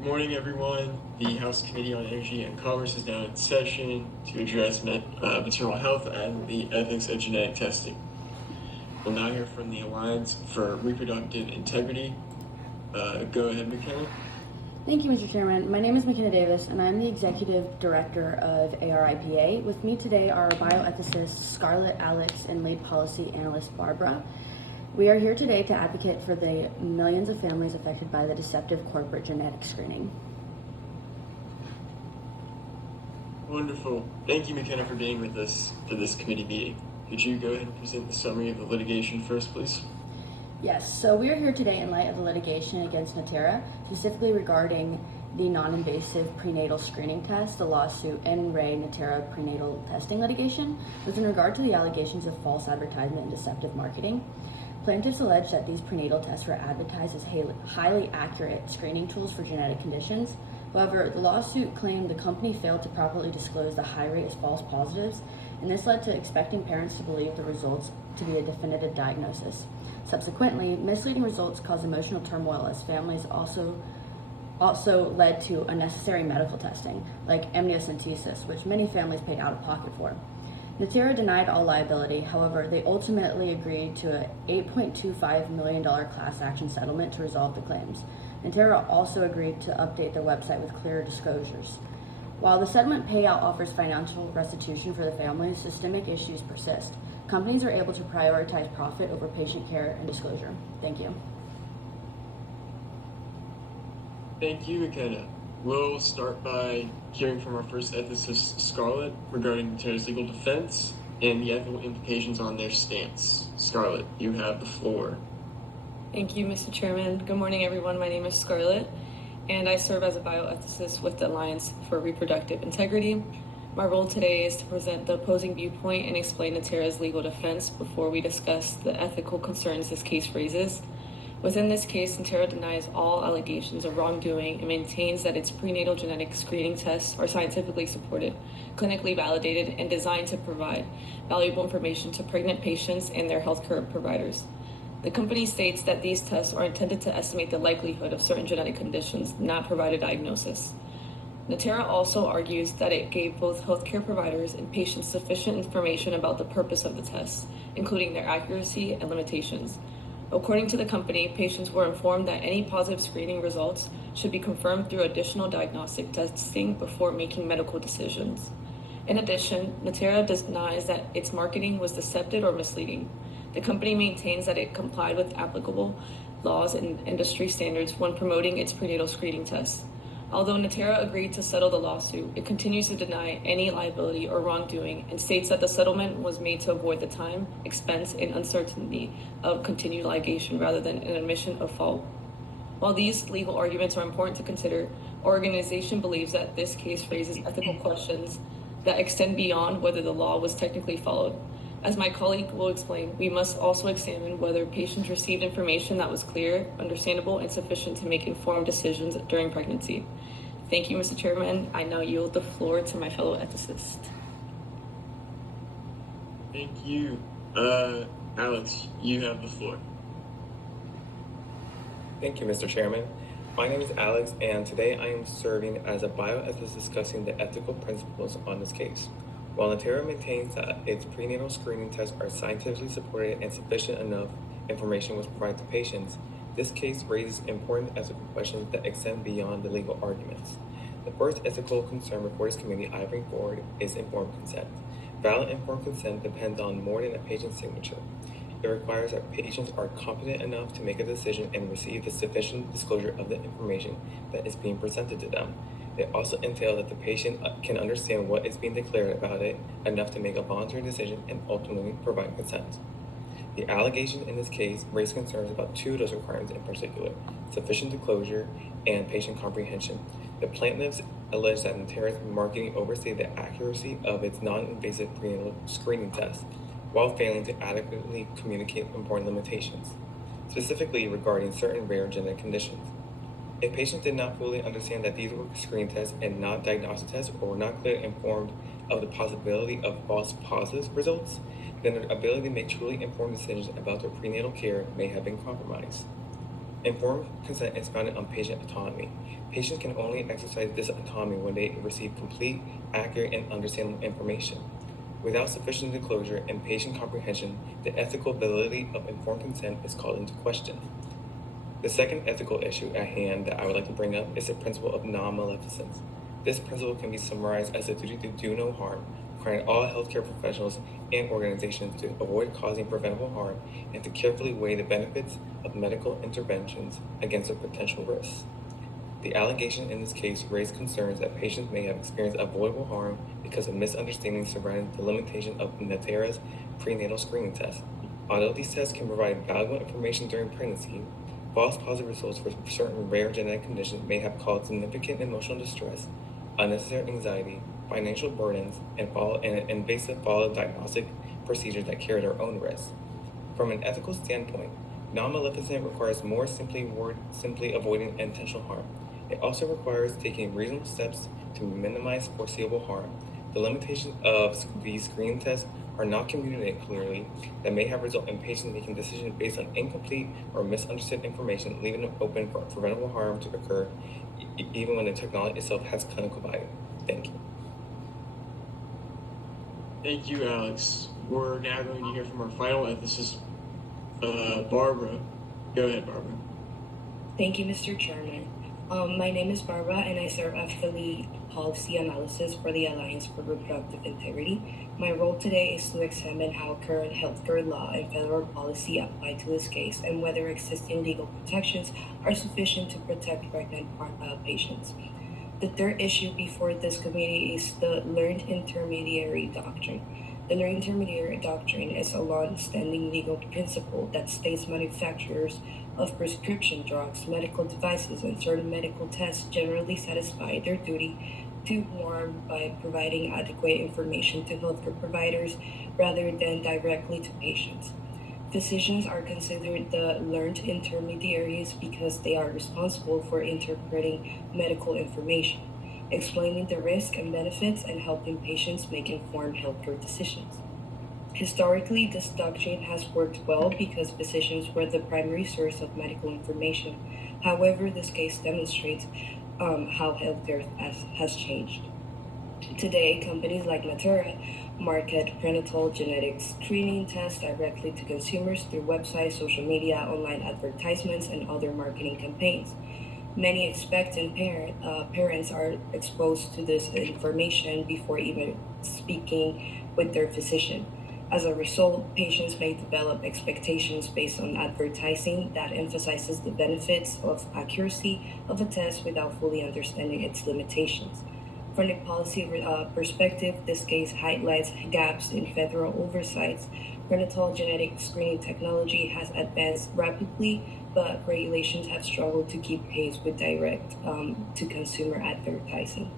Good morning, everyone. The House Committee on Energy and Commerce is now in session to address maternal health and the ethics of genetic testing. We'll now hear from the Alliance for Reproductive Integrity. Go ahead, McKenna. Thank you, Mr. Chairman. My name is McKenna Davis, and I'm the Executive Director of ARIPA. With me today are bioethicists Scarlett, Alex, and Lead Policy Analyst Barbara. We are here today to advocate for the millions of families affected by the deceptive corporate genetic screening. Wonderful. Thank you, McKenna, for being with us for this committee meeting. Could you go ahead and present the summary of the litigation first, please? Yes, so we are here today in light of the litigation against Natera, specifically regarding the non-invasive prenatal screening test, the lawsuit in Re Natera prenatal testing litigation, was in regard to the allegations of false advertisement and deceptive marketing. Plaintiffs allege that these prenatal tests were advertised as highly accurate screening tools for genetic conditions. However, the lawsuit claimed the company failed to properly disclose the high rate of false positives, and this led to expecting parents to believe the results to be a definitive diagnosis. Subsequently, misleading results caused emotional turmoil as families also led to unnecessary medical testing, like amniocentesis, which many families paid out of pocket for. Natera denied all liability. However, they ultimately agreed to a $8.25 million class action settlement to resolve the claims. Natera also agreed to update their website with clearer disclosures. While the settlement payout offers financial restitution for the families, systemic issues persist. Companies are able to prioritize profit over patient care and disclosure. Thank you. Thank you, McKenna. We'll start by hearing from our first ethicist, Scarlett, regarding Natera's legal defense and the ethical implications on their stance. Scarlett, you have the floor. Thank you, Mr. Chairman. Good morning, everyone. My name is Scarlett, and I serve as a bioethicist with the Alliance for Reproductive Integrity. My role today is to present the opposing viewpoint and explain Natera's legal defense before we discuss the ethical concerns this case raises. Within this case, Natera denies all allegations of wrongdoing and maintains that its prenatal genetic screening tests are scientifically supported, clinically validated, and designed to provide valuable information to pregnant patients and their healthcare providers. The company states that these tests are intended to estimate the likelihood of certain genetic conditions, not provide a diagnosis. Natera also argues that it gave both healthcare providers and patients sufficient information about the purpose of the tests, including their accuracy and limitations. According to the company, patients were informed that any positive screening results should be confirmed through additional diagnostic testing before making medical decisions. In addition, Natera denies that its marketing was deceptive or misleading. The company maintains that it complied with applicable laws and industry standards when promoting its prenatal screening tests. Although Natera agreed to settle the lawsuit, it continues to deny any liability or wrongdoing and states that the settlement was made to avoid the time, expense, and uncertainty of continued litigation rather than an admission of fault. While these legal arguments are important to consider, our organization believes that this case raises ethical questions that extend beyond whether the law was technically followed. As my colleague will explain, we must also examine whether patients received information that was clear, understandable, and sufficient to make informed decisions during pregnancy. Thank you, Mr. Chairman. I now yield the floor to my fellow ethicist. Thank you. Alex, you have the floor. Thank you, Mr. Chairman. My name is Alex, and today I am serving as a bioethicist discussing the ethical principles on this case. While Natera maintains that its prenatal screening tests are scientifically supported and sufficient enough information was provided to patients, this case raises important ethical questions that extend beyond the legal arguments. The first ethical concern before this committee I bring forward is informed consent. Valid informed consent depends on more than a patient's signature. It requires that patients are competent enough to make a decision and receive the sufficient disclosure of the information that is being presented to them. It also entails that the patient can understand what is being declared about it enough to make a voluntary decision and ultimately provide consent. The allegations in this case raise concerns about two of those requirements in particular: sufficient disclosure and patient comprehension. The plaintiffs allege that Natera's marketing overstated the accuracy of its non-invasive prenatal screening test, while failing to adequately communicate important limitations, specifically regarding certain rare genetic conditions. If patients did not fully understand that these were screening tests and not diagnostic tests, or were not clearly informed of the possibility of false positive results, then their ability to make truly informed decisions about their prenatal care may have been compromised. Informed consent is founded on patient autonomy. Patients can only exercise this autonomy when they receive complete, accurate, and understandable information. Without sufficient disclosure and patient comprehension, the ethical validity of informed consent is called into question. The second ethical issue at hand that I would like to bring up is the principle of non-maleficence. This principle can be summarized as the duty to do no harm, requiring all healthcare professionals and organizations to avoid causing preventable harm and to carefully weigh the benefits of medical interventions against the potential risks. The allegation in this case raised concerns that patients may have experienced avoidable harm because of misunderstandings surrounding the limitation of Natera's prenatal screening test. Although these tests can provide valuable information during pregnancy, false positive results for certain rare genetic conditions may have caused significant emotional distress, unnecessary anxiety, financial burdens, and invasive follow diagnostic procedures that carry their own risks. From an ethical standpoint, non-maleficence requires more simply avoiding intentional harm. It also requires taking reasonable steps to minimize foreseeable harm. The limitations of these screening tests are not communicated clearly that may have resulted in patients making decisions based on incomplete or misunderstood information, leaving it open for preventable harm to occur even when the technology itself has clinical value. Thank you. Thank you, Alex. We're now going to hear from our final ethicist, Barbara. Go ahead, Barbara. Thank you, Mr. Chairman. My name is Barbara, and I serve as the lead policy analysis for the Alliance for Reproductive Integrity. My role today is to examine how current healthcare law and federal policy apply to this case and whether existing legal protections are sufficient to protect pregnant patients. The third issue before this committee is the learned intermediary doctrine. The learned intermediary doctrine is a long-standing legal principle that states manufacturers of prescription drugs, medical devices, and certain medical tests generally satisfy their duty to warn by providing adequate information to healthcare providers rather than directly to patients. Physicians are considered the learned intermediaries because they are responsible for interpreting medical information, explaining the risks and benefits, and helping patients make informed healthcare decisions. Historically, this doctrine has worked well because physicians were the primary source of medical information. However, this case demonstrates how healthcare has changed. Today, companies like Natera market prenatal genetic screening tests directly to consumers through websites, social media, online advertisements, and other marketing campaigns. Many expectant parents are exposed to this information before even speaking with their physician. As a result, patients may develop expectations based on advertising that emphasizes the benefits of accuracy of a test without fully understanding its limitations. From a policy perspective, this case highlights gaps in federal oversights. Prenatal genetic screening technology has advanced rapidly, but regulations have struggled to keep pace with direct-to-consumer advertising.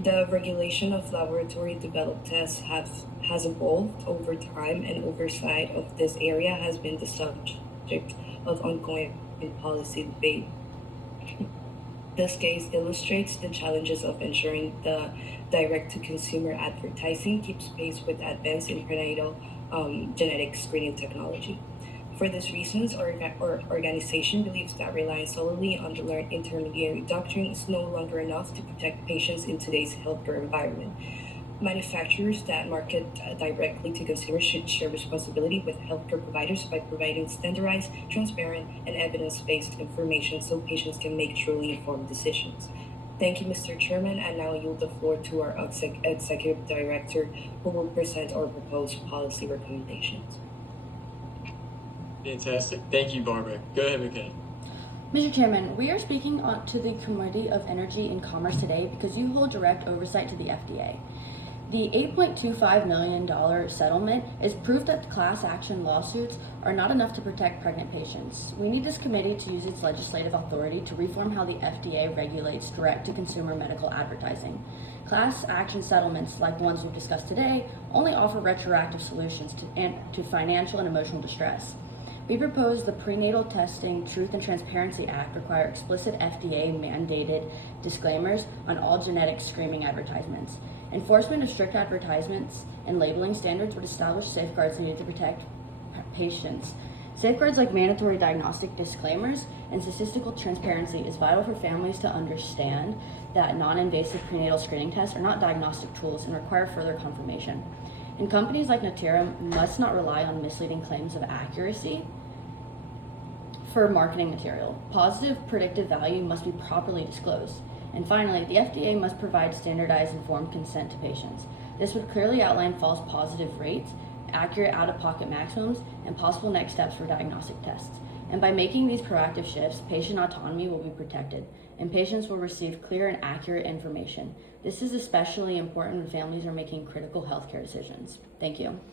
The regulation of laboratory-developed tests has evolved over time, and oversight of this area has been the subject of ongoing policy debate. This case illustrates the challenges of ensuring the direct-to-consumer advertising keeps pace with advances in prenatal genetic screening technology. For these reasons, our organization believes that relying solely on the learned intermediary doctrine is no longer enough to protect patients in today's healthcare environment. Manufacturers that market directly to consumers should share responsibility with healthcare providers by providing standardized, transparent, and evidence-based information so patients can make truly informed decisions. Thank you, Mr. Chairman, and now I yield the floor to our Executive Director, who will present our proposed policy recommendations. Fantastic. Thank you, Barbara. Go ahead, McKenna. Mr. Chairman, we are speaking to the Committee of Energy and Commerce today because you hold direct oversight to the FDA. The $8.25 million settlement is proof that class action lawsuits are not enough to protect pregnant patients. We need this committee to use its legislative authority to reform how the FDA regulates direct-to-consumer medical advertising. Class action settlements, like ones we've discussed today, only offer retroactive solutions to financial and emotional distress. We propose the Prenatal Testing Truth and Transparency Act require explicit FDA-mandated disclaimers on all genetic screening advertisements. Enforcement of strict advertisements and labeling standards would establish safeguards needed to protect patients. Safeguards like mandatory diagnostic disclaimers and statistical transparency is vital for families to understand that non-invasive prenatal screening tests are not diagnostic tools and require further confirmation. And companies like Natera must not rely on misleading claims of accuracy for marketing material. Positive predictive value must be properly disclosed. And finally, the FDA must provide standardized informed consent to patients. This would clearly outline false positive rates, accurate out-of-pocket maximums, and possible next steps for diagnostic tests. And by making these proactive shifts, patient autonomy will be protected, and patients will receive clear and accurate information. This is especially important when families are making critical healthcare decisions. Thank you.